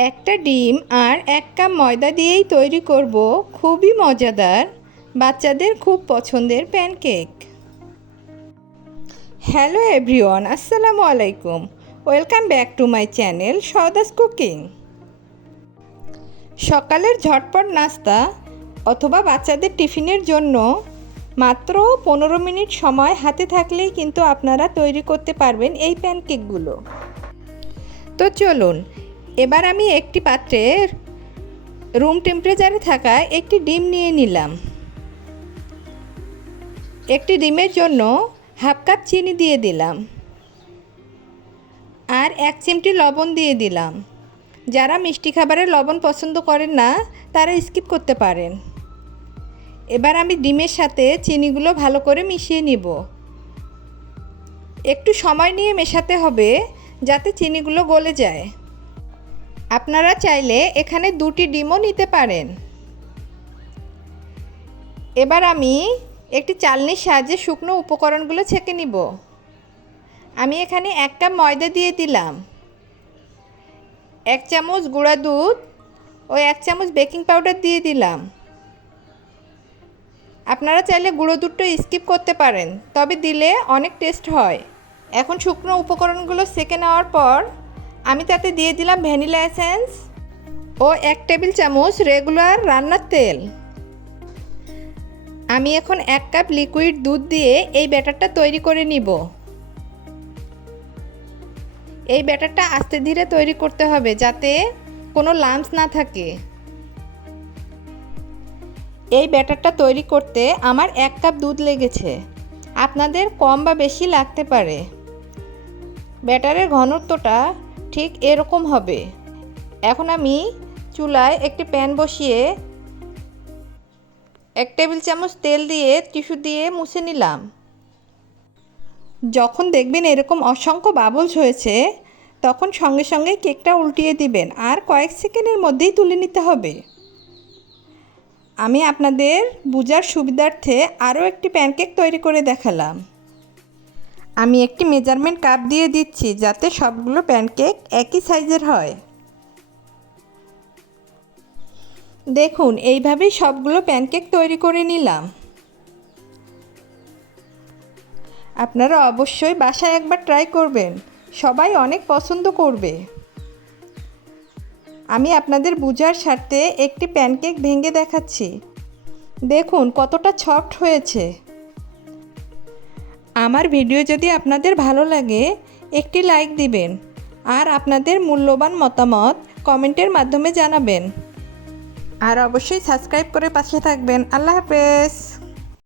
একটা ডিম আর 1 কাপ ময়দা দিয়েই তৈরি করব খুবই মজাদার বাচ্চাদের খুব পছন্দের প্যানকেক। হ্যালো এভরিওয়ান, আসসালামু আলাইকুম। Welcome back to my channel Sauda's cooking. সকালের ঝটপট নাস্তা অথবা বাচ্চাদের টিফিনের জন্য মাত্র 15 মিনিট সময় হাতে থাকলেই কিন্তু আপনারা তৈরি করতে পারবেন এই প্যানকেকগুলো। তো চলুন, এবার আমি একটি পাত্রে রুম টেম্পারেচারে থাকা একটি ডিম নিয়ে নিলাম। একটি ডিমের জন্য হাফ কাপ চিনি দিয়ে দিলাম আর 1 চিমটি লবণ দিয়ে দিলাম। যারা মিষ্টি খাবারে লবণ পছন্দ করেন না তারা স্কিপ করতে পারেন। এবার আমি ডিমের সাথে চিনিগুলো ভালো করে মিশিয়ে নিব। একটু সময় নিয়ে মেশাতে হবে যাতে চিনিগুলো গলে যায়। আপনারা চাইলে এখানে 2টি ডিমও নিতে পারেন। এবার আমি একটি চালনির সাহায্যে শুকনো উপকরণগুলো ছেঁকে নিব। আমি এখানে 1 কাপ ময়দা দিয়ে দিলাম, 1 চামচ গুঁড়া দুধ ও 1 চামচ বেকিং পাউডার দিয়ে দিলাম। আপনারা চাইলে গুঁড়ো দুধটা স্কিপ করতে পারেন, তবে দিলে অনেক টেস্ট হয়। এখন শুকনো উপকরণগুলো সেঁকে নেওয়ার পর আমি তাতে দিয়ে দিলাম ভ্যানিলা এসেন্স ও 1 টেবিল চামচ রেগুলার রান্নার তেল। আমি এখন 1 কাপ লিকুইড দুধ দিয়ে এই ব্যাটারটা তৈরি করে নিব। এই ব্যাটারটা আস্তে ধীরে তৈরি করতে হবে যাতে কোনো লাম্পস না থাকে। এই ব্যাটারটা তৈরি করতে আমার 1 কাপ দুধ লেগেছে, আপনাদের কম বা বেশি লাগতে পারে। ব্যাটারের ঘনত্বটা ঠিক এরকম হবে। এখন আমি চুলায় একটি প্যান বসিয়ে 1 টেবিল চামচ তেল দিয়ে টিস্যু দিয়ে মুছে নিলাম। যখন দেখবেন এরকম অসংখ্য বাবলস হয়েছে তখন সঙ্গে সঙ্গে কেকটা উল্টিয়ে দিবেন আর কয়েক সেকেন্ডের মধ্যেই তুলে নিতে হবে। আমি আপনাদের বোঝার সুবিধার্থে আরও একটি প্যানকেক তৈরি করে দেখালাম। আমি একটি মেজারমেন্ট কাপ দিয়ে দিচ্ছি যাতে সবগুলো প্যানকেক একই সাইজের হয়। দেখুন, এইভাবেই সবগুলো প্যানকেক তৈরি করে নিলাম। আপনারা অবশ্যই বাসায় একবার ট্রাই করবেন, সবাই অনেক পছন্দ করবে। আমি আপনাদের বোঝার স্বার্থে একটি প্যানকেক ভেঙে দেখাচ্ছি। দেখুন কতটা সফট হয়েছে। আমার ভিডিও যদি আপনাদের ভালো লাগে একটি লাইক দিবেন আর আপনাদের মূল্যবান মতামত কমেন্টের মাধ্যমে জানাবেন। আর অবশ্যই সাবস্ক্রাইব করে পাশে থাকবেন। আল্লাহ হাফেজ।